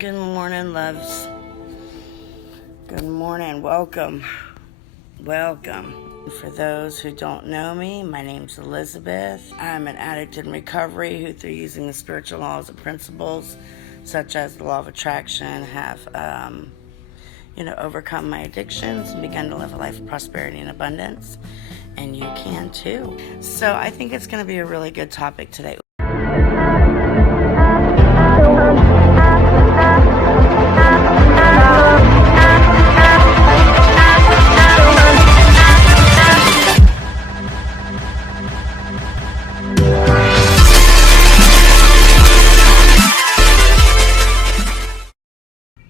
Good morning, loves. Good morning. Welcome. Welcome. For those who don't know me, my name's Elizabeth. I'm an addict in recovery who, through using the spiritual laws and principles, such as the law of attraction, have, overcome my addictions and begun to live a life of prosperity and abundance. And you can too. So I think it's going to be a really good topic today.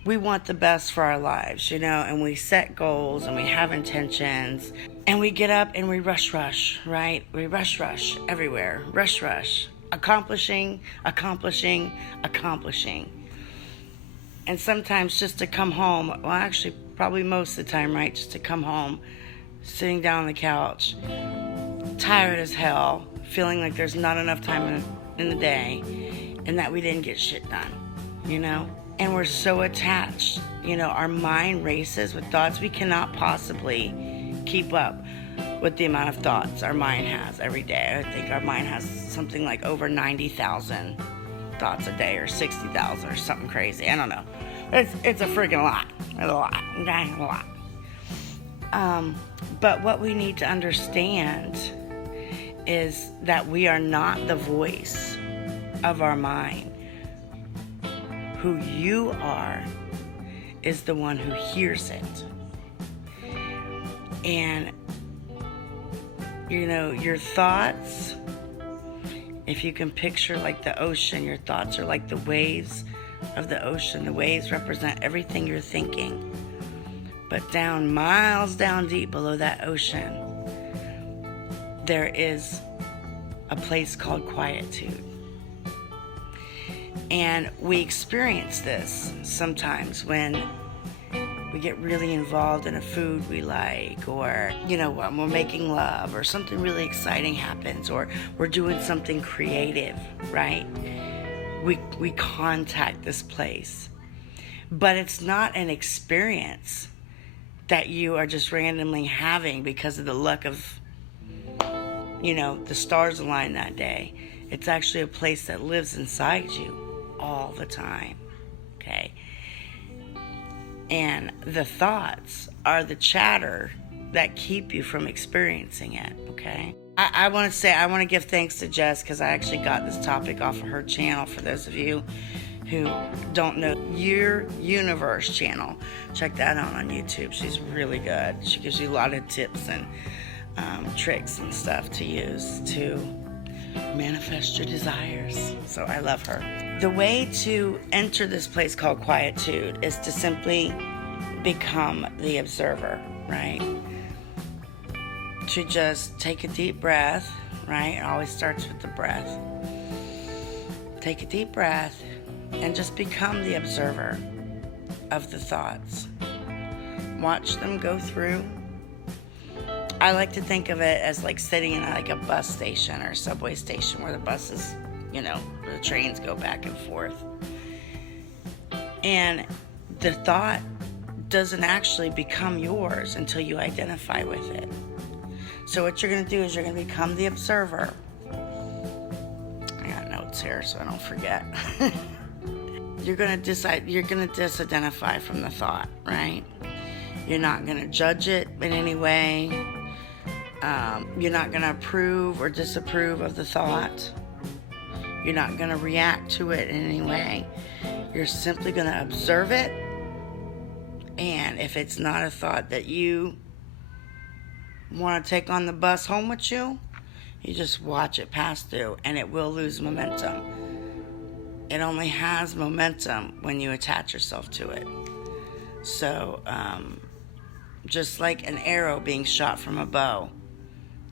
We want the best for our lives, and we set goals and we have intentions and we get up and we rush, right? We rush everywhere. Rush. Accomplishing. And sometimes just to come home, well, actually, probably most of the time, right? Just to come home, sitting down on the couch, tired as hell, feeling like there's not enough time in the day and that we didn't get shit done, And we're so attached, our mind races with thoughts. We cannot possibly keep up with the amount of thoughts our mind has every day. I think our mind has something like over 90,000 thoughts a day, or 60,000 or something crazy. I don't know. It's a freaking lot. It's a lot. Okay? A lot. But what we need to understand is that we are not the voice of our mind. Who you are is the one who hears it. And, your thoughts, if you can picture like the ocean, your thoughts are like the waves of the ocean. The waves represent everything you're thinking. But miles down deep below that ocean, there is a place called quietude. And we experience this sometimes when we get really involved in a food we like, or, when we're making love, or something really exciting happens, or we're doing something creative, right? We contact this place. But it's not an experience that you are just randomly having because of the luck of, the stars aligned that day. It's actually a place that lives inside you all the time, okay? And the thoughts are the chatter that keep you from experiencing it, okay? I want to give thanks to Jess, because I actually got this topic off of her channel. For those of you who don't know, Your Universe channel, check that out on YouTube. She's really good. She gives you a lot of tips and tricks and stuff to use to manifest your desires. So I love her. The way to enter this place called quietude is to simply become the observer, right? To just take a deep breath, right? It always starts with the breath. Take a deep breath and just become the observer of the thoughts. Watch them go through. I like to think of it as like sitting in like a bus station or subway station where the buses, where the trains go back and forth. And the thought doesn't actually become yours until you identify with it. So what you're going to do is you're going to become the observer. I got notes here so I don't forget. You're going to disidentify from the thought, right? You're not going to judge it in any way. You're not going to approve or disapprove of the thought. You're not going to react to it in any way. You're simply going to observe it. And if it's not a thought that you want to take on the bus home with you, you just watch it pass through, and it will lose momentum. It only has momentum when you attach yourself to it. So, just like an arrow being shot from a bow,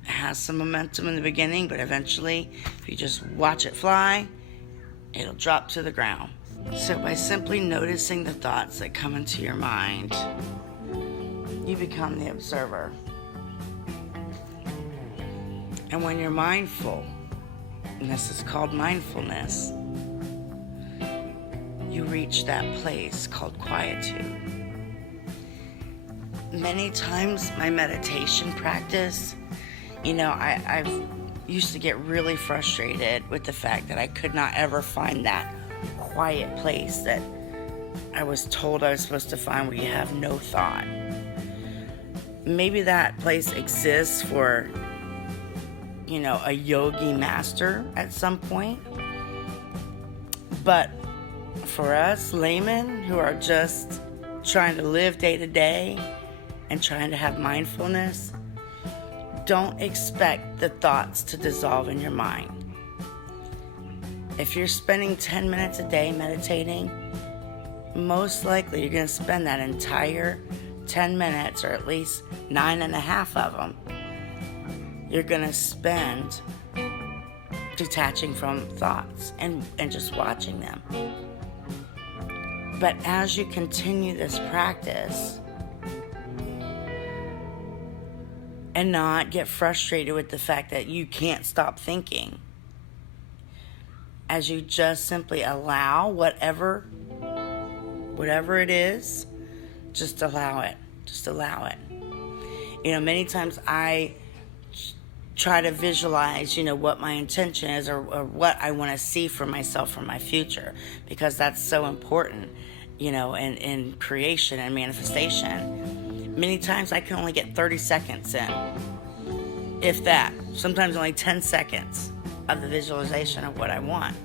it has some momentum in the beginning, but eventually, if you just watch it fly, it'll drop to the ground. So by simply noticing the thoughts that come into your mind, you become the observer. And when you're mindful, and this is called mindfulness, you reach that place called quietude. Many times my meditation practice, I've used to get really frustrated with the fact that I could not ever find that quiet place that I was told I was supposed to find, where you have no thought. Maybe that place exists for, a yogi master at some point. But for us laymen who are just trying to live day to day and trying to have mindfulness, don't expect the thoughts to dissolve in your mind. If you're spending 10 minutes a day meditating, most likely you're going to spend that entire 10 minutes, or at least 9.5 of them, you're going to spend detaching from thoughts and just watching them. But as you continue this practice and not get frustrated with the fact that you can't stop thinking, as you just simply allow whatever it is, just allow it. Many times I try to visualize, what my intention is, or what I want to see for myself for my future, because that's so important, in creation and manifestation. Many times I can only get 30 seconds in, if that, sometimes only 10 seconds of the visualization of what I want.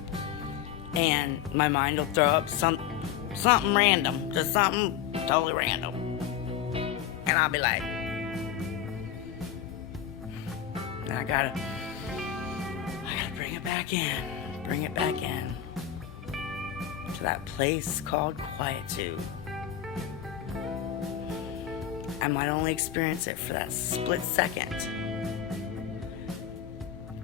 And my mind will throw up something random, just something totally random. And I'll be like, I gotta bring it back in to that place called quietude. I might only experience it for that split second,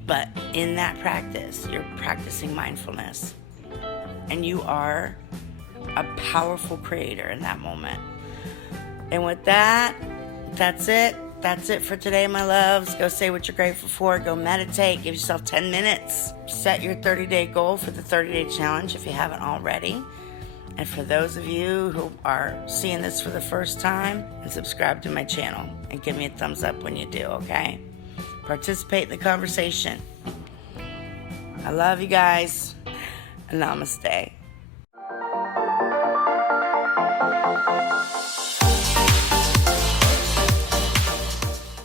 but in that practice, you're practicing mindfulness, and you are a powerful creator in that moment. And with that, that's it. That's it for today, my loves. Go say what you're grateful for. Go meditate. Give yourself 10 minutes. Set your 30-day goal for the 30-day challenge if you haven't already. And for those of you who are seeing this for the first time, and subscribe to my channel and give me a thumbs up when you do, okay? Participate in the conversation. I love you guys. Namaste.